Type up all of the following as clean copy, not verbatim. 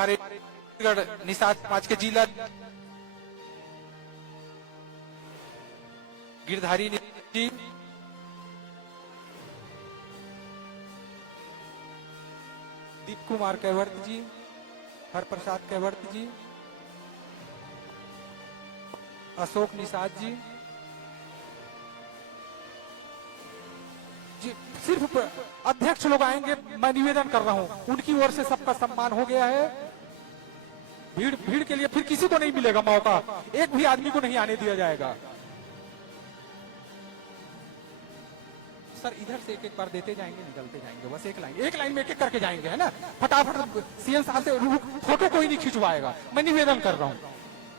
हमारे निषाद समाज के जिला गिरधारी जी, दीप कुमार कैवर्त जी, हरप्रसाद कैवर्त जी, अशोक निषाद जी, जी सिर्फ अध्यक्ष लोग आएंगे, मैं निवेदन कर रहा हूं, उनकी ओर से सबका सम्मान हो गया है। भीड़ भीड़ के लिए फिर किसी को नहीं मिलेगा मौका, एक भी आदमी को नहीं आने दिया जाएगा। सर इधर से एक एक बार देते जाएंगे, निकलते जाएंगे, बस एक लाइन में एक एक करके जाएंगे, है ना। फटाफट सीएम साहब से फोटो कोई नहीं खिंचवाएगा, मैं निवेदन कर रहा हूं,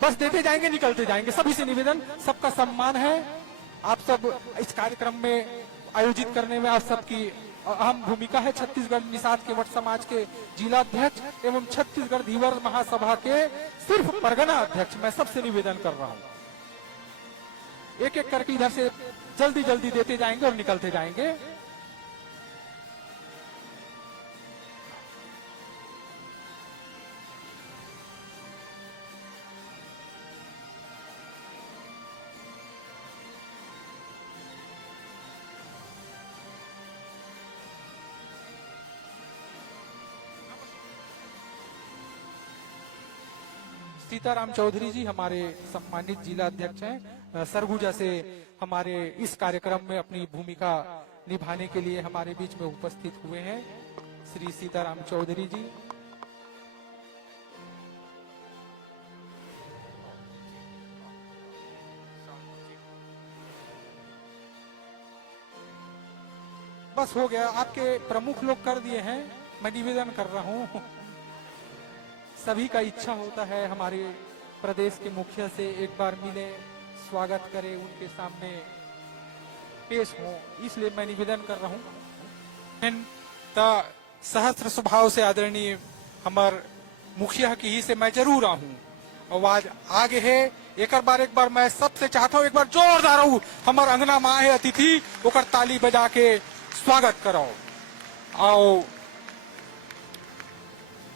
बस देते जाएंगे निकलते जाएंगे। सभी से निवेदन, सबका सम्मान है। आप सब इस कार्यक्रम में आयोजित करने में आप सबकी अहम भूमिका है। छत्तीसगढ़ निषाद केवट समाज के जिला अध्यक्ष एवं छत्तीसगढ़ धीवर महासभा के सिर्फ परगना अध्यक्ष, मैं सबसे निवेदन कर रहा हूं, एक एक करके इधर से जल्दी जल्दी देते जाएंगे और निकलते जाएंगे। सीताराम चौधरी जी हमारे सम्मानित जिला अध्यक्ष हैं, सरगुजा से हमारे इस कार्यक्रम में अपनी भूमिका निभाने के लिए हमारे बीच में उपस्थित हुए हैं। श्री सीताराम चौधरी जी, बस हो गया, आपके प्रमुख लोग कर दिए हैं, मैं निवेदन कर रहा हूं। सभी का इच्छा होता है हमारे प्रदेश के मुखिया से एक बार मिले, स्वागत करें, उनके सामने पेश हो, इसलिए मैं निवेदन कर रहा हूँ। सहस्त्र स्वभाव से आदरणीय हमार मुखिया की ही से मैं जरूर आहूँ, और आज आगे है। एक बार मैं सबसे चाहता हूँ, एक बार जोरदार हूँ, हमार अंगना माँ है अतिथि, ओकर ताली बजा के स्वागत करो। आओ,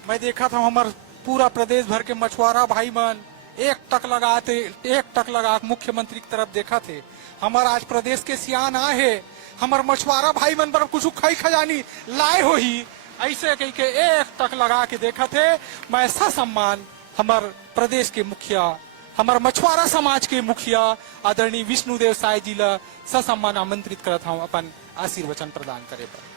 मैं देखा था हमार पूरा प्रदेश भर के मछुआरा भाई मन एक टक लगा मुख्यमंत्री की तरफ देखा थे। हमारा आज प्रदेश के सियान आए है, हमार मछुआरा भाई मन पर कुछ खाई खजानी लाए हो ही, ऐसे कह के एक टक लगा के देखा थे। मैं सम्मान हमार प्रदेश के मुखिया, हमार मछुआरा समाज के मुखिया आदरणीय विष्णुदेव साय जी ला सम्मान आमंत्रित करता हूँ अपन आशीर्वचन प्रदान करे पर।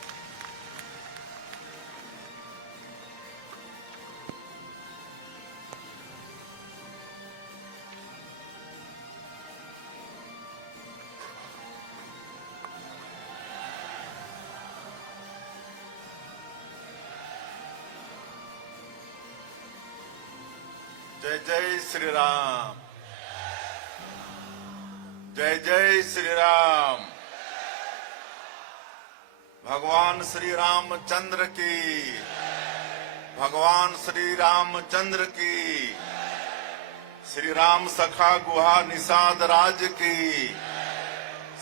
जय जय श्री राम, जय जय श्री राम। भगवान श्री रामचंद्र की, भगवान श्री रामचंद्र की, श्री राम सखा गुहा निषाद राज की,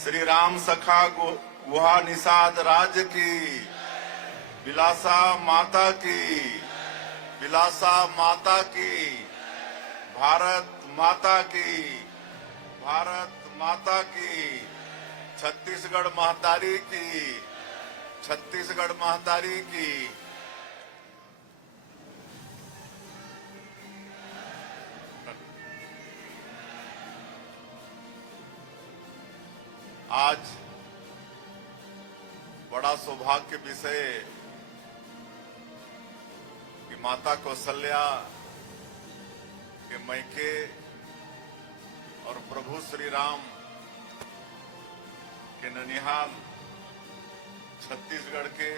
श्री राम सखा गुहा निषाद राज की, विलासा माता की, विलासा माता की, भारत माता की, भारत माता की, छत्तीसगढ़ महतारी की, छत्तीसगढ़ महतारी की। आज बड़ा सौभाग्य विषय कि माता कौशल्या के मैके और प्रभु श्री राम के ननिहाल छत्तीसगढ़ के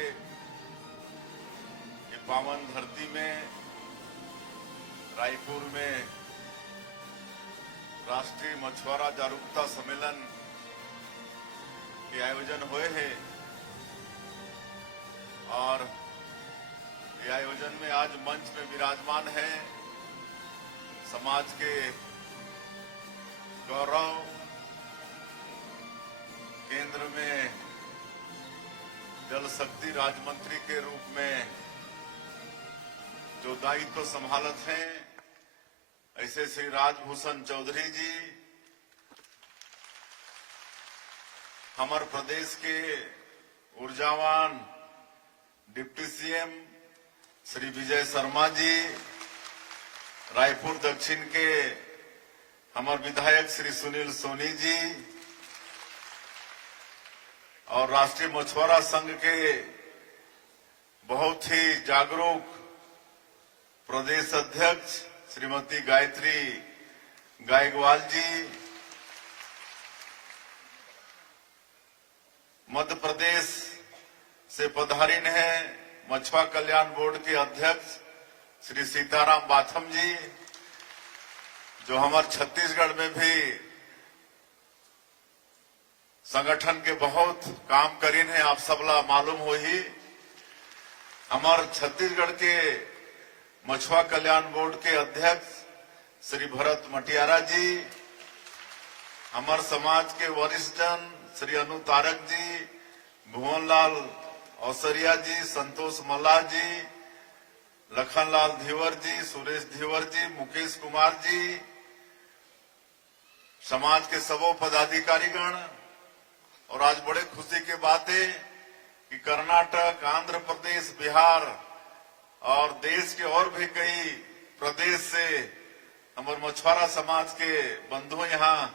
ये पावन धरती में रायपुर में राष्ट्रीय मछुआरा जागरूकता सम्मेलन के आयोजन हुए हैं। और ये आयोजन में आज मंच में विराजमान है समाज के गौरव, केंद्र में जल शक्ति राज्य मंत्री के रूप में जो दायित्व संभालत हैं, ऐसे श्री राजभूषण चौधरी जी, हमारे प्रदेश के ऊर्जावान डिप्टी सीएम श्री विजय शर्मा जी, रायपुर दक्षिण के हमारे विधायक श्री सुनील सोनी जी और राष्ट्रीय मछुआरा संघ के बहुत ही जागरूक प्रदेश अध्यक्ष श्रीमती गायत्री गायकवाल जी, मध्य प्रदेश से पधारीन है मछुआ कल्याण बोर्ड के अध्यक्ष श्री सीताराम बाथम जी, जो हमारे छत्तीसगढ़ में भी संगठन के बहुत काम करीन है, आप सबला मालूम हो ही। हमारे छत्तीसगढ़ के मछुआ कल्याण बोर्ड के अध्यक्ष श्री भरत मटियारा जी, हमारे समाज के वरिष्ठ जन श्री अनु तारक जी, भुवनलाल औसरिया जी, संतोष मल्लाह जी, लखनलाल धीवर जी, सुरेश धीवर जी, मुकेश कुमार जी, समाज के सबों पदाधिकारीगण, और आज बड़े खुशी की बात है कि कर्नाटक, आंध्र प्रदेश, बिहार और देश के और भी कई प्रदेश से हमारे मछुआरा समाज के बंधु यहाँ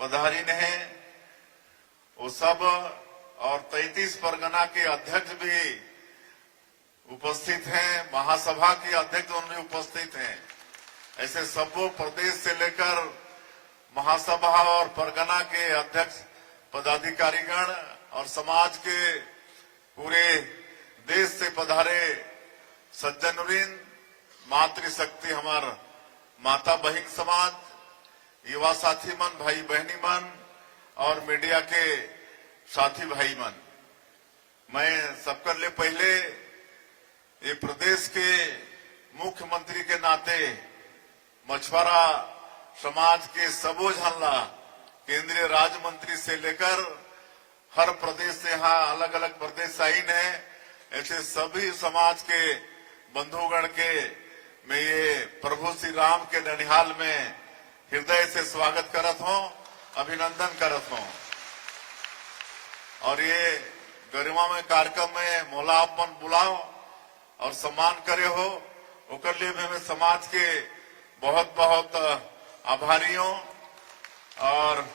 पधारीन हैं। वो सब और 33 परगना के अध्यक्ष भी उपस्थित हैं, महासभा के अध्यक्ष भी उपस्थित हैं। ऐसे सबों प्रदेश से लेकर महासभा और परगना के अध्यक्ष पदाधिकारीगण और समाज के पूरे देश से पधारे सज्जनवृंद, मातृशक्ति हमार माता बहन समाज, युवा साथी मन, भाई बहनी मन और मीडिया के साथी भाई मन, मैं सबकर लिए पहले ये प्रदेश के मुख्यमंत्री के नाते मछुआरा समाज के सबो झनला, केंद्रीय राज्य मंत्री से लेकर हर प्रदेश से यहाँ अलग अलग प्रदेश आईन है, ऐसे सभी समाज के बंधुगण के मैं ये प्रभु श्री राम के ननिहाल में हृदय से स्वागत करत हूँ, अभिनंदन करत हूँ। और ये गरिमामय कार्यक्रम में मोला अपन बुलाओ और सम्मान करे हो, ओकर लिए भी मैं समाज के बहुत बहुत आभारी हूँ। और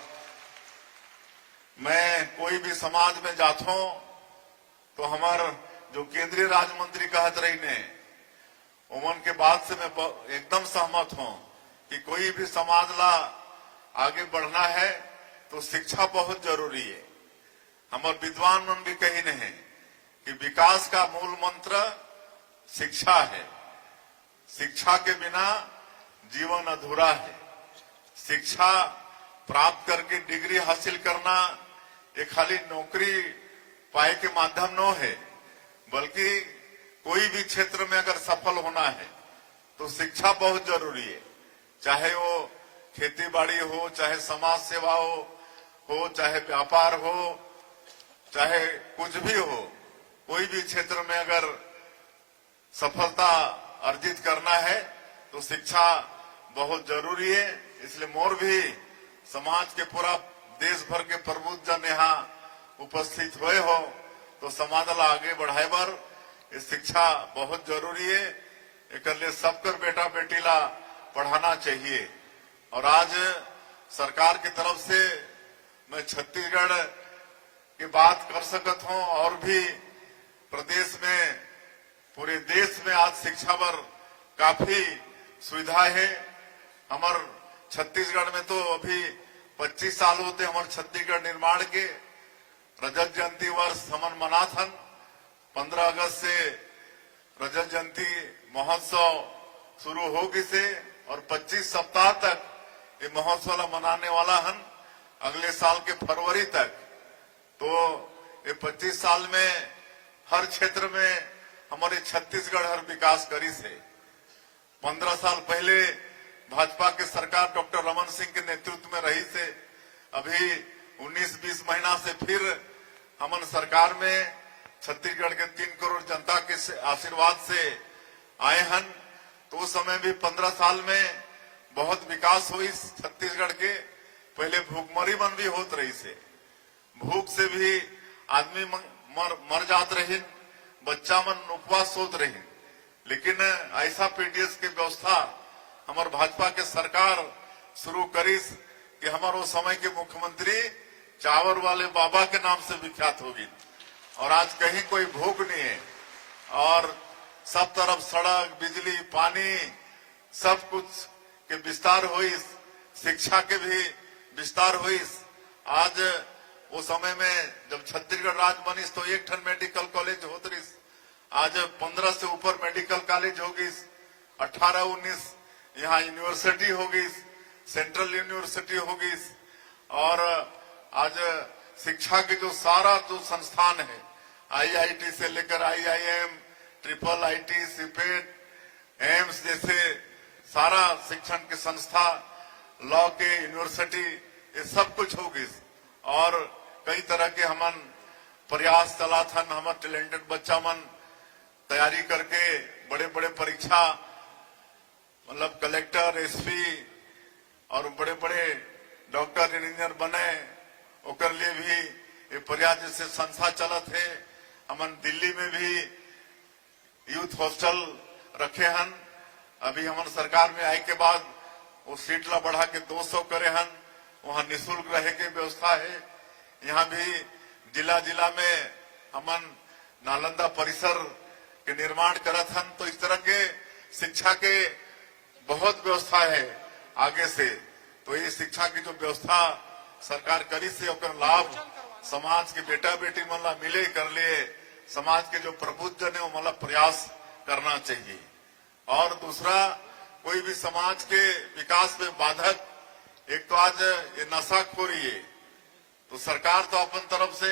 मैं कोई भी समाज में जाता हूँ तो हमारे जो केंद्रीय राज्य मंत्री कहत रही ने, उमन के बात से मैं एकदम सहमत हूँ कि कोई भी समाज ला आगे बढ़ना है तो शिक्षा बहुत जरूरी है। हमारे विद्वान मन भी कही नहीं कि विकास का मूल मंत्र शिक्षा है, शिक्षा के बिना जीवन अधूरा है। शिक्षा प्राप्त करके डिग्री हासिल करना ये खाली नौकरी पाए के माध्यम न है, बल्कि कोई भी क्षेत्र में अगर सफल होना है तो शिक्षा बहुत जरूरी है। चाहे वो खेती बाड़ी हो, चाहे समाज सेवा हो, चाहे व्यापार हो, चाहे कुछ भी हो, कोई भी क्षेत्र में अगर सफलता अर्जित करना है तो शिक्षा बहुत जरूरी है। इसलिए मोर भी समाज के पूरा देश भर के प्रबुद्ध जन यहाँ उपस्थित हुए हो तो समाज ला आगे बढ़ाए बर ये शिक्षा बहुत जरूरी है। एक लिए सबकर बेटा बेटी ला पढ़ाना चाहिए। और आज सरकार की तरफ से मैं छत्तीसगढ़ की बात कर सकत हूँ, और भी प्रदेश में, पूरे देश में आज शिक्षा पर काफी सुविधा है। हमार छत्तीसगढ़ में तो अभी 25 साल होते हमारे छत्तीसगढ़ निर्माण के। रजत जयंती वर्ष हमन मनाथन, 15 अगस्त से रजत जयंती महोत्सव शुरू होगी से और 25 सप्ताह तक ये महोत्सव मनाने वाला हन, अगले साल के फरवरी तक। तो ये 25 साल में हर क्षेत्र में हमारे छत्तीसगढ़ हर विकास करी से। 15 साल पहले भाजपा के सरकार डॉक्टर रमन सिंह के नेतृत्व में रही से, अभी 19-20 महीना से फिर हमन सरकार में छत्तीसगढ़ के 3 करोड़ जनता के आशीर्वाद से आए हन। तो उस समय भी 15 साल में बहुत विकास हुई छत्तीसगढ़ के। पहले भूखमरी मन भी होत रही से, भूख से भी आदमी मर जात रही, बच्चा मन उपवास होत रही। लेकिन ऐसा पीडीएस की व्यवस्था हमार भाजपा के सरकार शुरू करीस कि हमारे उस समय के मुख्यमंत्री चावल वाले बाबा के नाम से विख्यात होगी। और आज कहीं कोई भूख नहीं है और सब तरफ सड़क, बिजली, पानी सब कुछ के विस्तार हुई, शिक्षा के भी विस्तार हुई। आज वो समय में जब छत्तीसगढ़ राज्य बनिस तो एक ठन मेडिकल कॉलेज होत रही, आज 15 से ऊपर मेडिकल कॉलेज हो गई, 18-19 यहाँ यूनिवर्सिटी हो गई, सेंट्रल यूनिवर्सिटी हो गई। और आज शिक्षा के जो सारा जो संस्थान है, आईआईटी से लेकर IIM, triple IT, CIPET, AIIMS जैसे सारा शिक्षण के संस्था, लॉ के यूनिवर्सिटी, ये सब कुछ हो गई। और कई तरह के हमन प्रयास चला था, हमारे टैलेंटेड बच्चा मन तैयारी करके बड़े बड़े परीक्षा, मतलब कलेक्टर, एसपी और बड़े बड़े डॉक्टर, इंजीनियर बने। ओकर लिए भी ये प्रयास जैसे संस्था चलत है। हमन दिल्ली में भी यूथ हॉस्टल रखे हन। अभी हमारे सरकार में आए के बाद वो सीट ला बढ़ा के 200 करे हन। वहां निःशुल्क रहे के व्यवस्था है। यहाँ भी जिला जिला में हमन नालंदा परिसर के निर्माण करत हन। तो इस तरह के शिक्षा के बहुत व्यवस्था है आगे से। तो ये शिक्षा की जो व्यवस्था सरकार करी से ओकर लाभ समाज के बेटा बेटी मन ला मिले कर लिए, समाज के जो प्रबुद्ध जन है वो मतलब प्रयास करना चाहिए। और दूसरा, कोई भी समाज के विकास में बाधक, एक तो आज ये नशाखोरी है, तो सरकार तो अपन तरफ से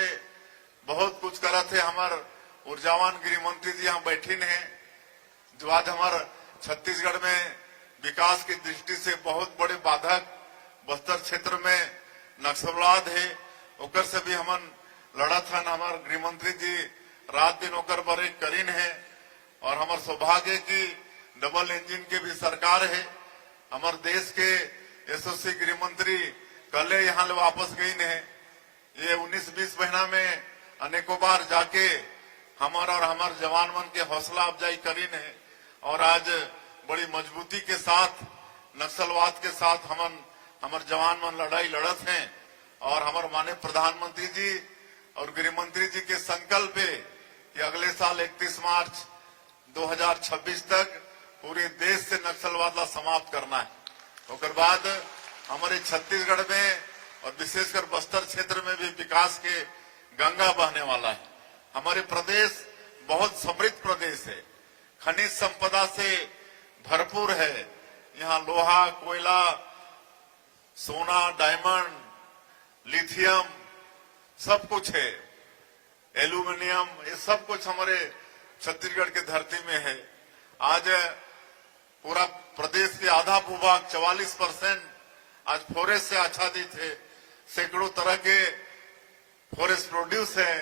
बहुत कुछ करा थे। हमारे ऊर्जावान गृह मंत्री जी यहाँ बैठीन है, जो आज हमारे छत्तीसगढ़ में विकास की दृष्टि से बहुत बड़े बाधक बस्तर क्षेत्र में नक्सलवाद है, ओकर से भी हमन लड़त हन। हमारे गृह मंत्री जी रात दिन ओकर पर एक करीन है। और हमारे सौभाग्य की डबल इंजन के भी सरकार है। हमारे देश के यशस्वी गृह मंत्री कल यहाँ ले वापस गई है। ये 19-20 महीना में अनेकों बार जाके हमारा और हमारे जवान मन के हौसला अफजाई करीन है। और आज बड़ी मजबूती के साथ नक्सलवाद के साथ हमारे जवान मन लड़ाई लड़त हैं। और हमारे माननीय प्रधानमंत्री जी और गृह मंत्री जी के संकल्प है कि अगले साल 31 मार्च 2026 तक पूरे देश से नक्सलवाद ला समाप्त करना है। उसके बाद हमारे छत्तीसगढ़ में और विशेषकर बस्तर क्षेत्र में भी विकास के गंगा बहने वाला है। हमारे प्रदेश बहुत समृद्ध प्रदेश है, खनिज संपदा से भरपूर है। यहाँ लोहा, कोयला, सोना, डायमंड, लिथियम सब कुछ है, एल्यूमिनियम, ये सब कुछ हमारे छत्तीसगढ़ की धरती में है। आज पूरा प्रदेश के आधा भूभाग 44% आज फॉरेस्ट से आच्छादित है। सैकड़ों तरह के फॉरेस्ट प्रोड्यूस है।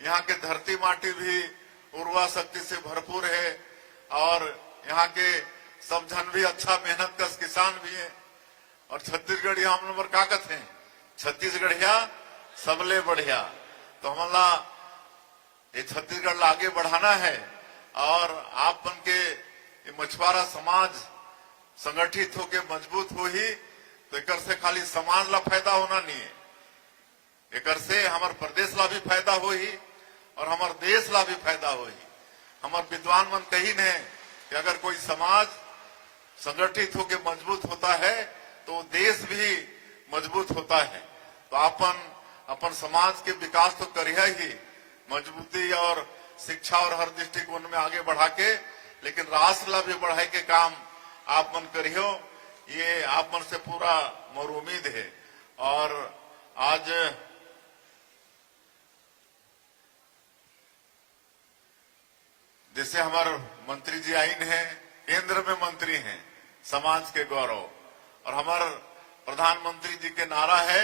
यहाँ के धरती माटी भी उर्वरा शक्ति से भरपूर है। और यहाँ के सब जन भी अच्छा मेहनत कश किसान भी है। और छत्तीसगढ़ हम नंबर का कहते हैं, छत्तीसगढ़िया सबले बढ़िया। तो हमारा ये छत्तीसगढ़ आगे बढ़ाना है। और आप बन के ये मछुआरा समाज संगठित होके मजबूत हो ही तो एक से खाली समाज ला फायदा होना नहीं है, एक से हमारे प्रदेश ला भी फायदा हो ही और हमारे देश ला भी फायदा हो ही। हमारे विद्वान मन कही ने कि अगर कोई समाज संगठित होके मजबूत होता है तो देश भी मजबूत होता है। तो अपन समाज के विकास तो करिए ही, मजबूती और शिक्षा और हर दृष्टिकोण में आगे बढ़ा के, लेकिन राष्ट्र ला भी बढ़ाए के काम आप मन करियो, ये आप मन से पूरा मोर उम्मीद है। और आज जैसे हमारे मंत्री जी आइन हैं, केंद्र में मंत्री हैं, समाज के गौरव, और हमारे प्रधानमंत्री जी के नारा है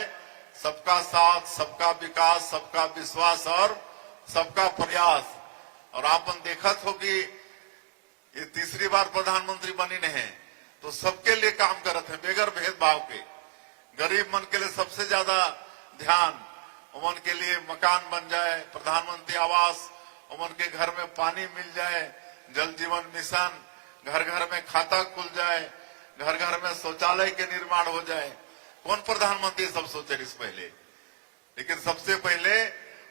सबका साथ, सबका विकास, सबका विश्वास और सबका प्रयास। और आपन देखत हो कि ये तीसरी बार प्रधानमंत्री बनी नहीं, तो सबके लिए काम करते हैं बेगर भेदभाव के। गरीब मन के लिए सबसे ज्यादा ध्यान, उमन के लिए मकान बन जाए, प्रधानमंत्री आवास, उमन के घर में पानी मिल जाए, जल जीवन मिशन, घर घर में खाता खुल जाए, घर घर में शौचालय के निर्माण हो जाए। कौन प्रधानमंत्री सब सोचे इस पहले? लेकिन सबसे पहले,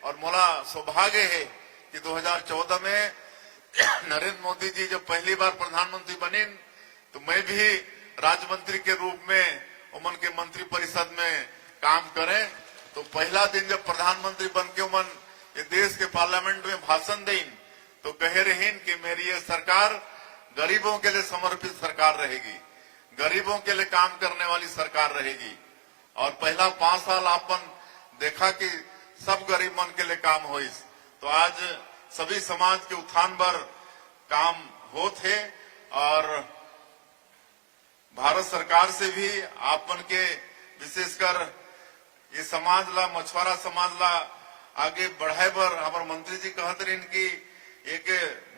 और मोला सौभाग्य है कि 2014 में नरेंद्र मोदी जी जब पहली बार प्रधानमंत्री बने, तो मैं भी राज्य मंत्री के रूप में उमन के मंत्री परिषद में काम करें। तो पहला दिन जब प्रधानमंत्री बन के उमन ये देश के पार्लियामेंट में भाषण दें, तो कहे रहीन कि मेरी ये सरकार गरीबों के लिए समर्पित सरकार रहेगी, गरीबों के लिए काम करने वाली सरकार रहेगी। और पहला 5 साल आपन देखा कि सब गरीब मन के लिए काम हो। तो आज सभी समाज के उत्थान पर काम होते, और भारत सरकार से भी आपन के विशेषकर ये समाज ला, मछुआरा समाज ला आगे बढ़ाए बर हमारे मंत्री जी कहते रहे कि एक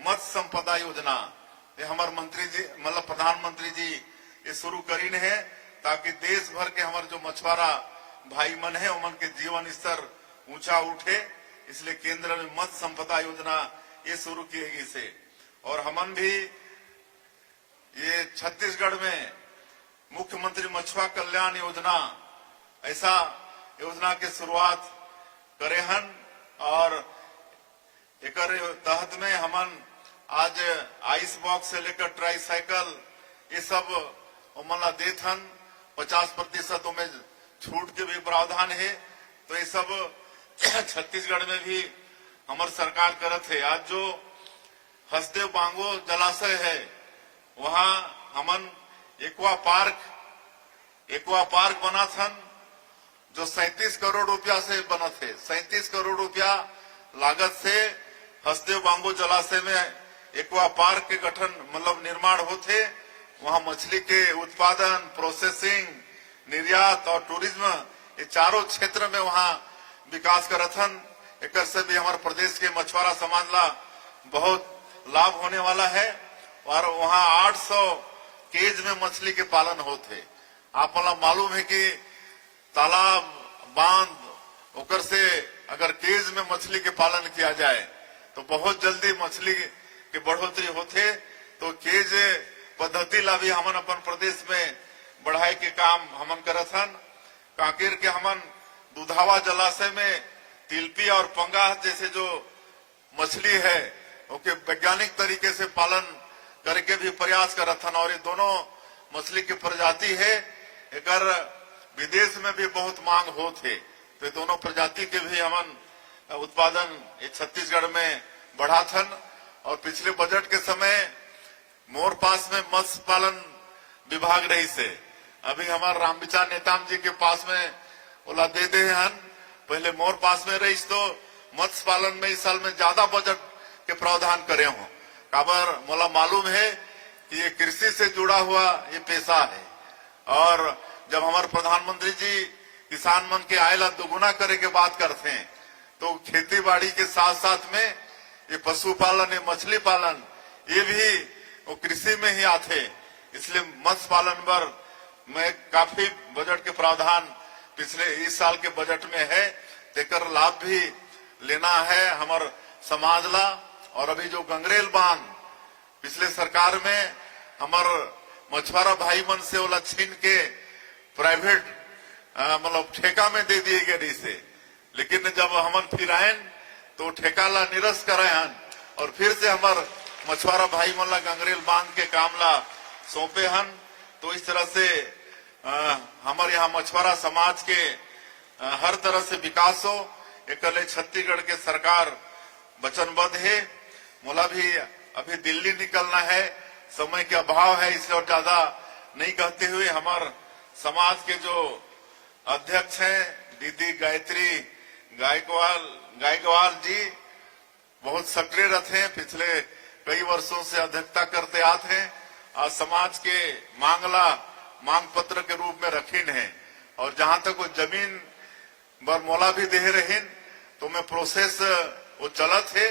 मत्स्य संपदा योजना ये हमारे मंत्री जी मतलब प्रधानमंत्री जी ये शुरू करीन है, ताकि देश भर के हमारे जो मछुआरा भाई मन है उमन के जीवन स्तर ऊंचा उठे। इसलिए केंद्र में मत्स्य संपदा योजना ये शुरू की है इसे। और हमन भी ये छत्तीसगढ़ में मुख्यमंत्री मछुआ कल्याण योजना, ऐसा योजना की शुरुआत करे हन। और एक तहत में हमन आज आइस बॉक्स से लेकर ट्राईसाइकिल ये सब उमला देत हन। 50% में छूट के भी प्रावधान है। तो ये सब छत्तीसगढ़ में भी हमारी सरकार करत है। आज जो हसदेव बांगो जलाशय है, वहां हमन एक्वा पार्क बना था, जो 37 करोड़ रुपया से बना थे। 37 करोड़ रुपया लागत से हसदेव बांगो जलाशय में एक्वा पार्क के गठन मतलब निर्माण होते। वहां मछली के उत्पादन, प्रोसेसिंग, निर्यात और टूरिज्म ये चारों क्षेत्र में वहां विकास करथन। एक से भी हमारे प्रदेश के मछुआरा समाज ला बहुत लाभ होने वाला है। और वहां 800 केज में मछली के पालन होते। आप मालूम है कि तालाब, बांध ओकर से अगर केज में मछली के पालन किया जाए तो बहुत जल्दी मछली के बढ़ोतरी होते। तो केज पद्धति ला भी हमन अपन प्रदेश में बढ़ाए के काम हमन करत हन। कांकेर के हमन दुधावा जलाशय में तिलपी और पंगा जैसे जो मछली है ओके वैज्ञानिक तरीके से पालन करके भी प्रयास करत हन। और ये दोनों मछली की प्रजाति है, एकर विदेश में भी बहुत मांग होते। तो ये दोनों प्रजाति के भी हमन उत्पादन ये छत्तीसगढ़ में बढ़ाथन। और पिछले बजट के समय मोर पास में मत्स्य पालन विभाग रही से, अभी हमारे रामविचार नेताम जी के पास में ओला दे दे हन। पहले मोर पास में रही तो मत्स्य पालन में इस साल में ज्यादा बजट के प्रावधान करे हो। काबर मोला मालूम है कि ये कृषि से जुड़ा हुआ ये पेशा है। और जब हमारे प्रधानमंत्री जी किसान मन के आय ला दोगुना करे के बात करते हैं, तो खेती बाड़ी के साथ साथ में ये पशुपालन, ये मछली पालन ये भी वो कृषि में ही आते। इसलिए मत्स्य पालन पर में काफी बजट के प्रावधान पिछले इस साल के बजट में है। तेकर लाभ भी लेना है हमारे समाज ला। और अभी जो गंगरेल बांध पिछले सरकार में हमारे मछुआरा भाई मन से ओला छीन के प्राइवेट मतलब ठेका में दे दिए गए से। लेकिन जब हमन फिर आए तो ठेका ला निरस्त कराए हन। और फिर से हमारे मछुआरा भाई मन ला गंगरेल बांध के काम ला सौंपे हन। तो इस तरह से हमारे यहाँ मछुआरा समाज के हर तरह से विकास हो, एक छत्तीसगढ़ के सरकार वचनबद्ध है। मोला भी अभी दिल्ली निकलना है, समय के अभाव है, इसलिए और ज्यादा नहीं कहते हुए हमारे समाज के जो अध्यक्ष हैं दीदी गायत्री गायकवाल जी बहुत सक्रिय रहते हैं। पिछले कई वर्षों से अध्यक्षता करते आते हैं। आज समाज के मांग पत्र के रूप में रखीन है। और जहां तक वो जमीन बरमोला भी दे रहीन, तो मैं प्रोसेस वो चलत है।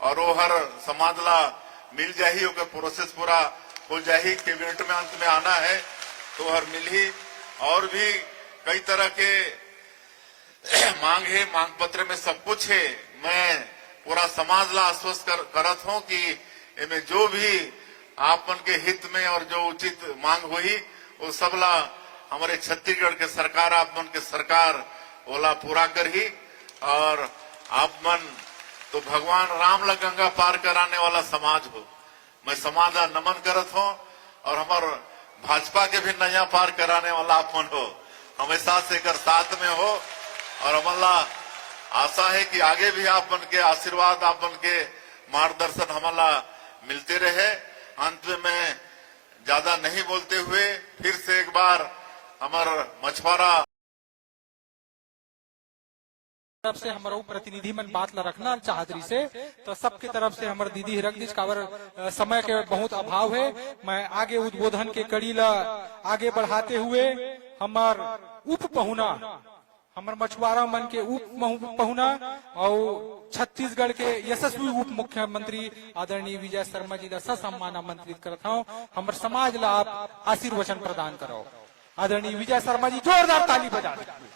और वो हर समाज ला मिल जाही ओकर प्रोसेस पूरा हो जाही, कैबिनेट में अंत में आना है तो हर मिल ही। और भी कई तरह के मांग है, मांग पत्र में सब कुछ है। मैं पूरा समाज ला आश्वस्त करत हूं कि इनमें जो भी आपन के हित में और जो उचित मांग हुई वो सब ला हमारे छत्तीसगढ़ के सरकार, आप मन के सरकार ओला पूरा कर ही। और आप मन तो भगवान राम ला गंगा पार कराने वाला समाज हो, मैं समाज ला नमन करत हूं। और हमार भाजपा के भी नया पार कराने वाला आप मन हो, हमेशा से कर साथ में हो। और हमारा आशा है कि आगे भी आप मन के आशीर्वाद, आप मन के मार्गदर्शन हमारा मिलते रहे। अंत में मैं ज्यादा नहीं बोलते हुए फिर से एक बार हमारा मछुआरा तरफ से हमारा प्रतिनिधि मन बात ला रखना चाहतरी से, तो सबके तरफ से हमारे दीदी रख दी काबर समय के बहुत अभाव है। मैं आगे उद्बोधन के कड़ी ला आगे बढ़ाते हुए हमार उप पहुना, हमारे मछुआरा मन के उप पहुना और छत्तीसगढ़ के यशस्वी उप मुख्यमंत्री आदरणीय विजय शर्मा जी का ससम्मान आमंत्रित करता हूँ। हमारे समाज ला आप आशीर्वचन प्रदान करो। आदरणीय विजय शर्मा जी जोरदार ताली बजा दीजिए।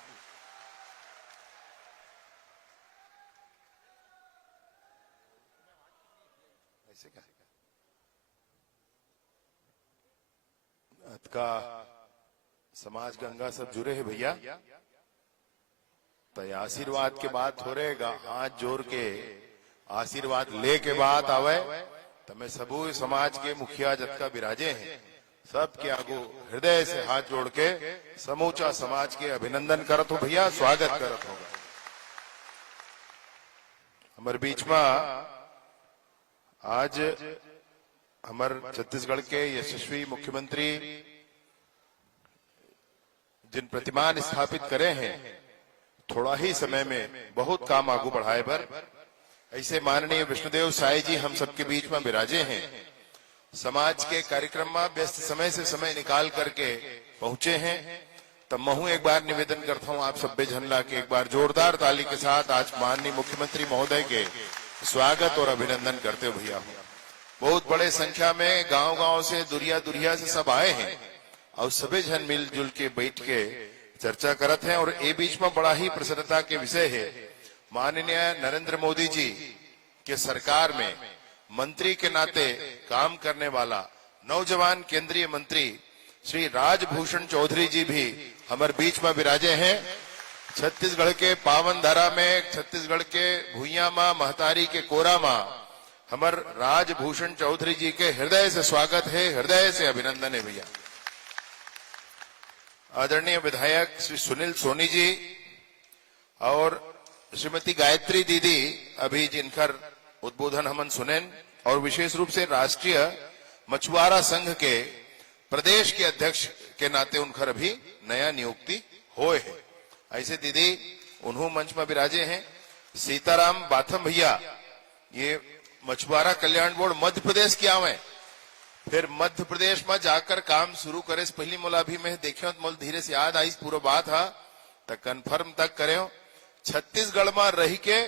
का समाज गंगा सब जुड़े हैं भैया, तो आशीर्वाद के बात हो रहेगा। हाथ जोड़ के आशीर्वाद ले के बात आवे तो मैं सबू समाज के मुखिया जत्का बिराजे हैं सबके आगू हृदय से हाथ जोड़ के समूचा समाज के अभिनंदन करत हो भैया, स्वागत करत होगा। हमारे बीच में आज हमारे छत्तीसगढ़ के यशस्वी मुख्यमंत्री जिन प्रतिमान स्थापित करे हैं, थोड़ा ही समय में बहुत काम आगू बढ़ाए पर ऐसे माननीय विष्णुदेव साई जी हम सबके बीच में विराजे हैं। समाज के कार्यक्रम में व्यस्त समय से समय निकाल करके पहुंचे हैं। तब महू एक बार निवेदन करता हूं आप सभ्य झनला के एक बार जोरदार ताली के साथ आज माननीय मुख्यमंत्री महोदय के स्वागत और अभिनंदन करते हो भैया। बहुत बड़े संख्या में गांव-गांव से दुरिया से सब आए हैं और सभी जन मिलजुल के बैठ के चर्चा करत हैं। और ये बीच में बड़ा ही प्रसन्नता के विषय है, माननीय नरेंद्र मोदी जी के सरकार में मंत्री के नाते काम करने वाला नौजवान केंद्रीय मंत्री श्री राजभूषण चौधरी जी भी हमारे बीच में विराजे हैं। छत्तीसगढ़ के पावन धरा में, छत्तीसगढ़ के भुइया मां महतारी के कोरा मां हमार राजभूषण चौधरी जी के हृदय से स्वागत है, हृदय से अभिनंदन है भैया। आदरणीय विधायक श्री सुनील सोनी जी और श्रीमती गायत्री दीदी अभी जिनकर उद्बोधन हमन सुनेन, और विशेष रूप से राष्ट्रीय मछुआरा संघ के प्रदेश के अध्यक्ष के नाते उनकर अभी नया नियुक्ति होए है। ऐसे दीदी उन्हों मंच में विराजे हैं। सीताराम बाथम भैया ये मछुआरा कल्याण बोर्ड मध्य प्रदेश की आवे, फिर मध्य प्रदेश में जाकर काम शुरू करे से पहली मोला भी मैं देखे मोल धीरे से याद आई पूरा बात हा तो कन्फर्म तक करे। छत्तीसगढ़ में रह के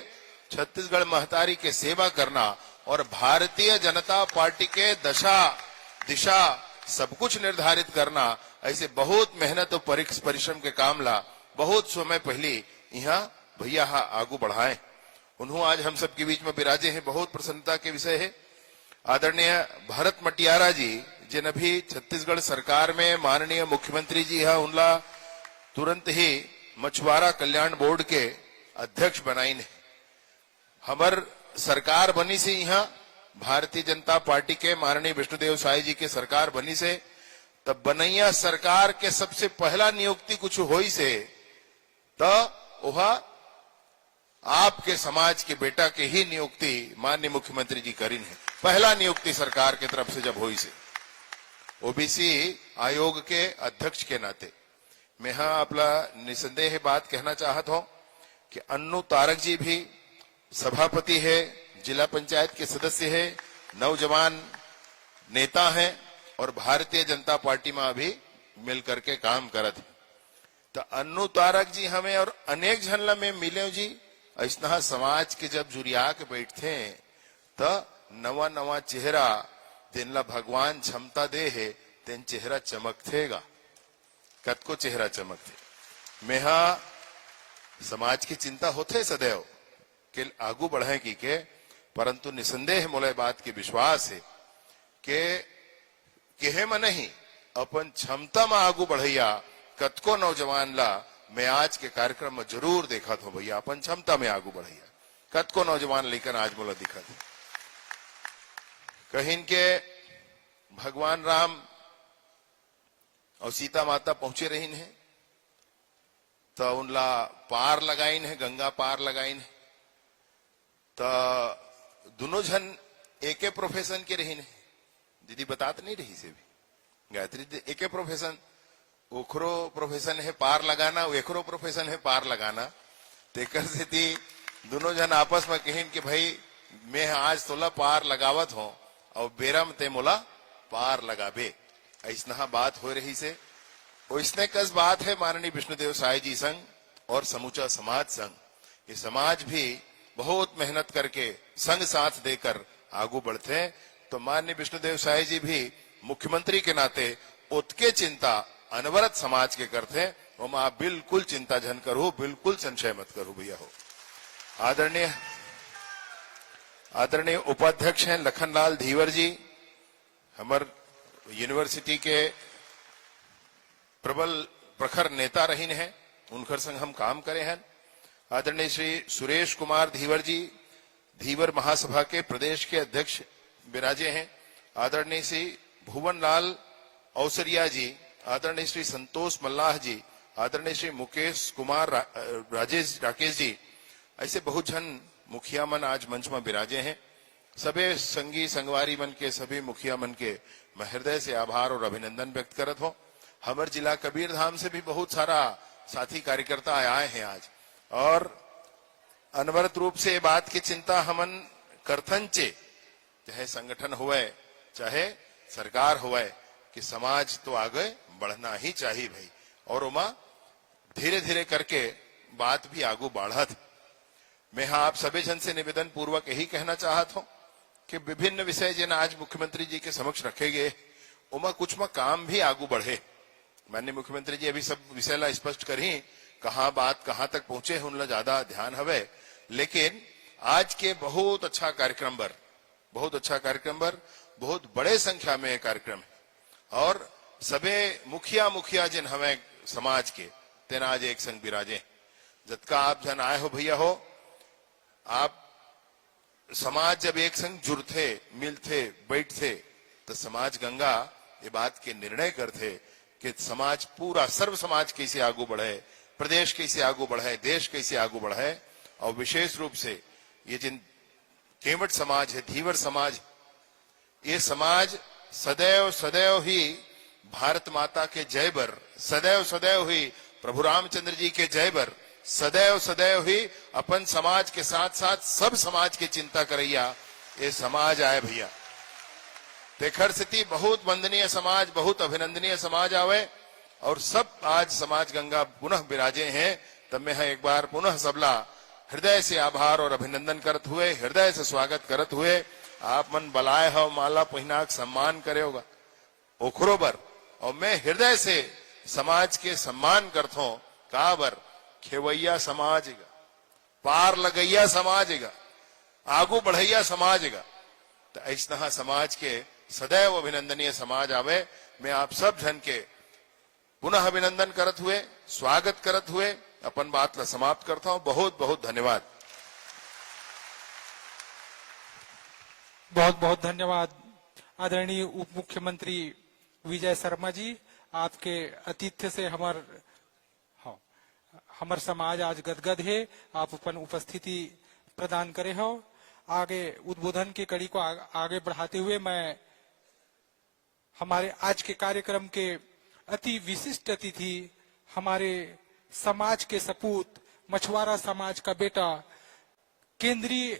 छत्तीसगढ़ महतारी के सेवा करना और भारतीय जनता पार्टी के दशा दिशा सब कुछ निर्धारित करना, ऐसे बहुत मेहनत और परिश्रम के काम ला बहुत समय पहले यहाँ भैया आगू बढ़ाए। उन्होंने आज हम सबके बीच में विराजे हैं, बहुत प्रसन्नता के विषय है। आदरणीय भरत मटियारा जी जिन अभी छत्तीसगढ़ सरकार में माननीय मुख्यमंत्री जी है, उनला तुरंत ही मछुआरा कल्याण बोर्ड के अध्यक्ष बनाई ने। हमार सरकार बनी से यहाँ भारतीय जनता पार्टी के माननीय विष्णुदेव साई जी के सरकार बनी से तब बनैया सरकार के सबसे पहला नियुक्ति कुछ होई से तो वह आपके समाज के बेटा के ही नियुक्ति माननीय मुख्यमंत्री जी करीन है। पहला नियुक्ति सरकार की तरफ से जब हुई से ओबीसी आयोग के अध्यक्ष के नाते मैं अपना निसंदेह बात कहना चाहता हूं कि अन्नू तारक जी भी सभापति है, जिला पंचायत के सदस्य है, नौजवान नेता हैं और भारतीय जनता पार्टी में अभी मिलकर के काम करत है। तो अन्नू तारक जी हमें और अनेक झनला में मिले जी, ऐसा समाज के जब जुरिया के बैठते हैं तो नवा नवा चेहरा तेनला भगवान क्षमता दे है तेन चेहरा चमकथेगा कतको चेहरा चमकथे मेहा समाज की चिंता होते सदैव के आगू बढ़े की के परंतु निसंदेह मोले बात की विश्वास है के केहे में नहीं अपन क्षमता में आगू बढ़ैया कतको नौजवान ला मैं आज के कार्यक्रम में जरूर देखा था भैया अपन क्षमता में आगू बढ़ैया कतको नौजवान लेकर आज मोला दिखा था कहीं के भगवान राम और सीता माता पहुंचे रही है तो उनला पार लगाइन है गंगा पार लगाइन है तो दोनों जन एक प्रोफेशन के रही है दीदी बतात नहीं रही से भी गायत्री एक प्रोफेशन ओखरो प्रोफेशन है पार लगाना एकरो प्रोफेशन है पार लगाना तेकर से दोनों जन आपस में कहें कि भाई मैं आज तोला पार लगावत हूं और बेरा में ते मोला पार लगाबे ऐसा बात हो रही से इसने कस बात है माननीय विष्णुदेव साई जी संघ और समूचा समाज संघ ये समाज भी बहुत मेहनत करके संग साथ देकर आगू बढ़ते हैं तो माननीय विष्णुदेव साई जी भी मुख्यमंत्री के नाते उत्के चिंता अनवरत समाज के करते हैं और आप बिल्कुल चिंता जन करो बिल्कुल संशय मत करो भैया हो आदरणीय उपाध्यक्ष हैं लखनलाल धीवर जी हमार यूनिवर्सिटी के प्रबल प्रखर नेता रही हैं उनकर संग हम काम करे हैं आदरणीय श्री सुरेश कुमार धीवर जी धीवर महासभा के प्रदेश के अध्यक्ष विराजे हैं आदरणीय श्री भुवन लाल औसरिया जी आदरणीय श्री संतोष मल्लाह जी आदरणीय श्री मुकेश कुमार राकेश जी ऐसे बहुत जन मुखिया मन आज मंच में विराजे हैं सभी संगी संगवारी मन के सभी मुखिया मन के मैं हृदय से आभार और अभिनंदन व्यक्त करत हूं हमार जिला कबीरधाम से भी बहुत सारा साथी कार्यकर्ता आए हैं आज और अनवरत रूप से बात की चिंता हमन करथन चे चाहे संगठन हुए चाहे सरकार हुए कि समाज तो आगे बढ़ना ही चाहिए भाई और उमा धीरे धीरे करके बात भी आगू बढ़ा थी मैं आप सभी जन से निवेदन पूर्वक यही कहना चाहता हूं कि विभिन्न विषय जिन आज मुख्यमंत्री जी के समक्ष रखे गए उमा कुछ में काम भी आगू बढ़े माननीय मुख्यमंत्री जी अभी सब विषय ला स्पष्ट करी कहा बात कहां तक पहुंचे उनला ज्यादा ध्यान हवे लेकिन आज के बहुत अच्छा कार्यक्रम बर बहुत बड़े संख्या में कार्यक्रम है और सबे मुखिया जिन हमें समाज के तेना आज एक संग विराजे जतका आप जन आए हो भैया हो आप समाज जब एक संग जुड़ते मिलते बैठते तो समाज गंगा ये बात के निर्णय करते कि समाज पूरा सर्व समाज कैसे आगू बढ़े प्रदेश कैसे आगू बढ़े देश कैसे आगू बढ़े और विशेष रूप से ये जिन केवट समाज है धीवर समाज ये समाज सदैव सदैव ही भारत माता के जय बर सदैव ही प्रभु रामचंद्र जी के जय बर सदैव ही अपन समाज के साथ साथ सब समाज की चिंता करैया ये समाज आए भैया तेखर स्थिति बहुत वंदनीय समाज बहुत अभिनंदनीय समाज आवे और सब आज समाज गंगा पुनः विराजे हैं तब मैं एक बार पुनः सबला हृदय से आभार और अभिनंदन करत हुए हृदय से स्वागत करत हुए आप मन बलाए हो माला पहिनाक सम्मान करे होगा ओखरो बर और मैं हृदय से समाज के सम्मान करता हूं का बर खेवैया समाज का पार लगैया समाज का आगू बढ़ैया समाज का तो ऐसा समाज के सदैव अभिनंदनीय समाज आवे मैं आप सब जन के पुनः अभिनंदन करत हुए स्वागत करत हुए अपन बात ला समाप्त करता हूं बहुत बहुत धन्यवाद बहुत बहुत धन्यवाद आदरणीय उप मुख्यमंत्री विजय शर्मा जी आपके आतिथ्य से हमार समाज आज गदगद है आप अपन उपस्थिति प्रदान करे हो आगे उद्बोधन की कड़ी को आगे बढ़ाते हुए मैं हमारे आज के कार्यक्रम के अति विशिष्ट अतिथि हमारे समाज के सपूत मछुआरा समाज का बेटा केंद्रीय